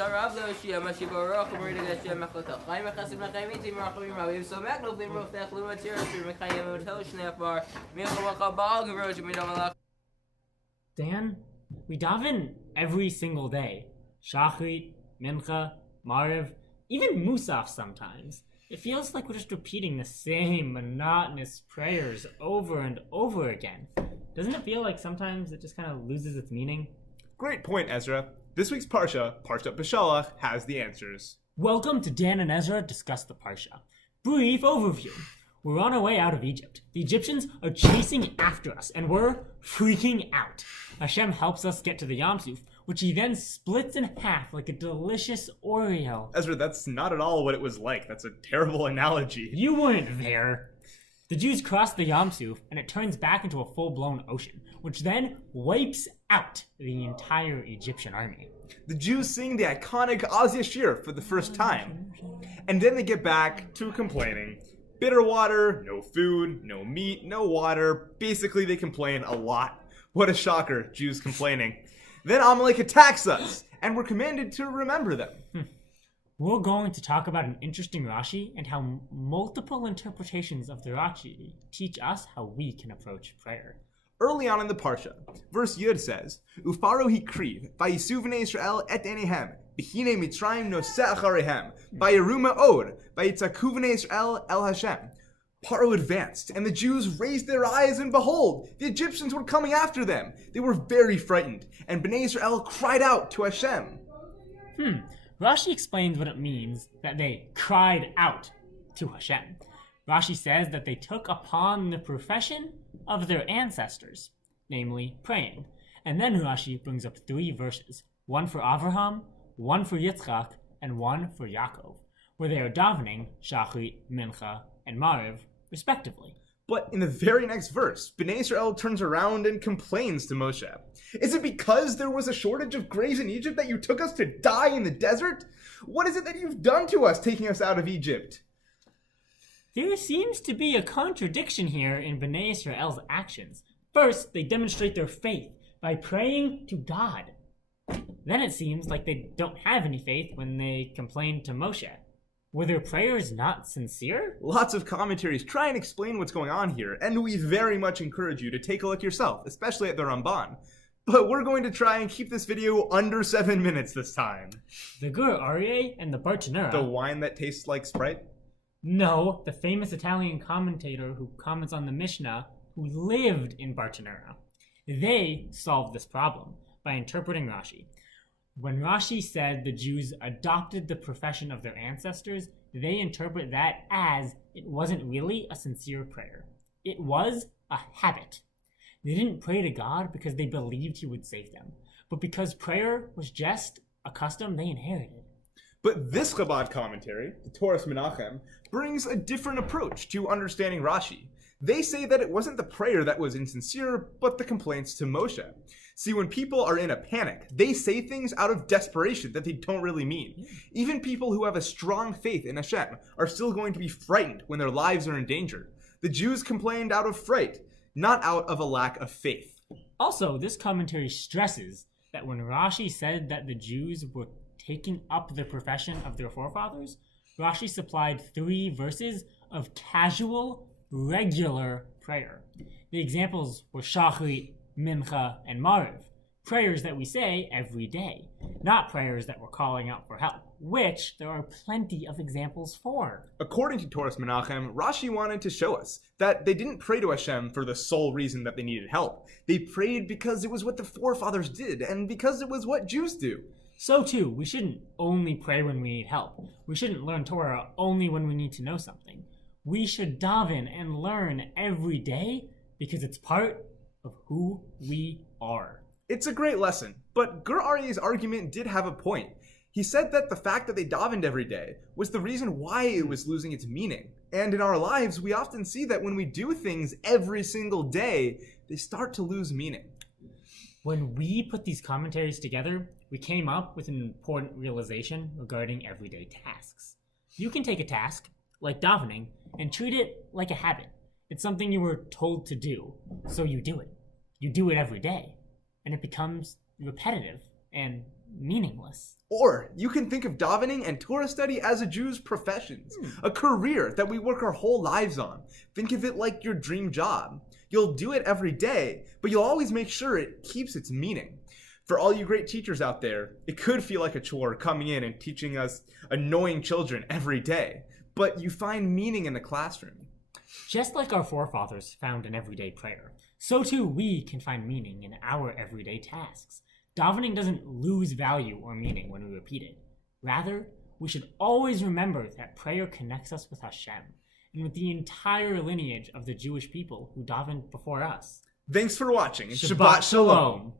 הרב לא יושיע מה שברוך ומוריד הגשם מחלתו חיים מחסים לחיים איתי מרחמים רבים סומק נובדים מפתח לעומת שיר אשר מקיים אותו שני אפר מלחמך בעל גברו שמידה מלאך. Dan, we daven every single day. Shachrit, Mincha, Mariv, even Musaf sometimes. It feels like we're just repeating the same monotonous prayers over and over again. Doesn't it feel like sometimes it just kind of loses its meaning? Great point, Ezra. This week's Parsha Beshalach, has the answers. Welcome to Dan and Ezra Discuss the Parsha. Brief overview. We're on our way out of Egypt. The Egyptians are chasing after us, and we're freaking out. Hashem helps us get to the Yam Suf, which he then splits in half like a delicious Oreo. Ezra, that's not at all what it was like. That's a terrible analogy. You weren't there. The Jews cross the Yam Suf, and it turns back into a full-blown ocean, which then wipes out the entire Egyptian army. The Jews sing the iconic Oz Yashir for the first time. And then they get back to complaining. Bitter water, no food, no meat, no water. Basically, they complain a lot. What a shocker, Jews complaining. Then Amalek attacks us, and we're commanded to remember them. We're going to talk about an interesting Rashi and how multiple interpretations of the Rashi teach us how we can approach prayer. Early on in the Parsha, verse Yud says, Ufaro hikriv, vayisuvne Israel et enehem, b'hine mitzrayim noseh acharehem, vayiruma od, vayitzakuvne Israel el Hashem. Paro advanced, and the Jews raised their eyes, and behold, the Egyptians were coming after them. They were very frightened, and Bnei Israel cried out to Hashem. Rashi explains what it means that they cried out to Hashem. Rashi says that they took upon the profession of their ancestors, namely praying. And then Rashi brings up 3 verses, one for Avraham, one for Yitzchak, and one for Yaakov, where they are davening Shachrit, Mincha, and Mariv, respectively. But in the very next verse, Bnei Israel turns around and complains to Moshe. Is it because there was a shortage of graves in Egypt that you took us to die in the desert? What is it that you've done to us taking us out of Egypt? There seems to be a contradiction here in Bnei Israel's actions. First, they demonstrate their faith by praying to God. Then it seems like they don't have any faith when they complain to Moshe. Were their prayers not sincere? Lots of commentaries try and explain what's going on here, and we very much encourage you to take a look yourself, especially at the Ramban. But we're going to try and keep this video under 7 minutes this time. The Gur Aryeh and the Bartanura. The wine that tastes like Sprite? No, the famous Italian commentator who comments on the Mishnah, who lived in Bartanura. They solved this problem by interpreting Rashi. When Rashi said the Jews adopted the profession of their ancestors, they interpret that as it wasn't really a sincere prayer. It was a habit. They didn't pray to God because they believed he would save them, but because prayer was just a custom they inherited. But this Chabad commentary, the Toras Menachem, brings a different approach to understanding Rashi. They say that it wasn't the prayer that was insincere, but the complaints to Moshe. See, when people are in a panic, they say things out of desperation that they don't really mean. Even people who have a strong faith in Hashem are still going to be frightened when their lives are in danger. The Jews complained out of fright, not out of a lack of faith. Also, this commentary stresses that when Rashi said that the Jews were taking up the profession of their forefathers, Rashi supplied 3 verses of casual, regular prayer. The examples were Shachrit, Mincha, and Mariv, prayers that we say every day, not prayers that we're calling out for help, which there are plenty of examples for. According to Toras Menachem, Rashi wanted to show us that they didn't pray to Hashem for the sole reason that they needed help. They prayed because it was what the forefathers did, and because it was what Jews do. So too, we shouldn't only pray when we need help. We shouldn't learn Torah only when we need to know something. We should daven and learn every day because it's part of who we are. It's a great lesson, but Gur Aryeh's argument did have a point. He said that the fact that they davened every day was the reason why it was losing its meaning. And in our lives, we often see that when we do things every single day, they start to lose meaning. When we put these commentaries together, we came up with an important realization regarding everyday tasks. You can take a task, like davening, and treat it like a habit. It's something you were told to do, so you do it. You do it every day, and it becomes repetitive and meaningless. Or you can think of davening and Torah study as a Jew's professions, a career that we work our whole lives on. Think of it like your dream job. You'll do it every day, but you'll always make sure it keeps its meaning. For all you great teachers out there, it could feel like a chore coming in and teaching us annoying children every day, but you find meaning in the classroom. Just like our forefathers found an everyday prayer, so too we can find meaning in our everyday tasks. Davening doesn't lose value or meaning when we repeat it. Rather, we should always remember that prayer connects us with Hashem and with the entire lineage of the Jewish people who davened before us. Thanks for watching, and Shabbat Shalom.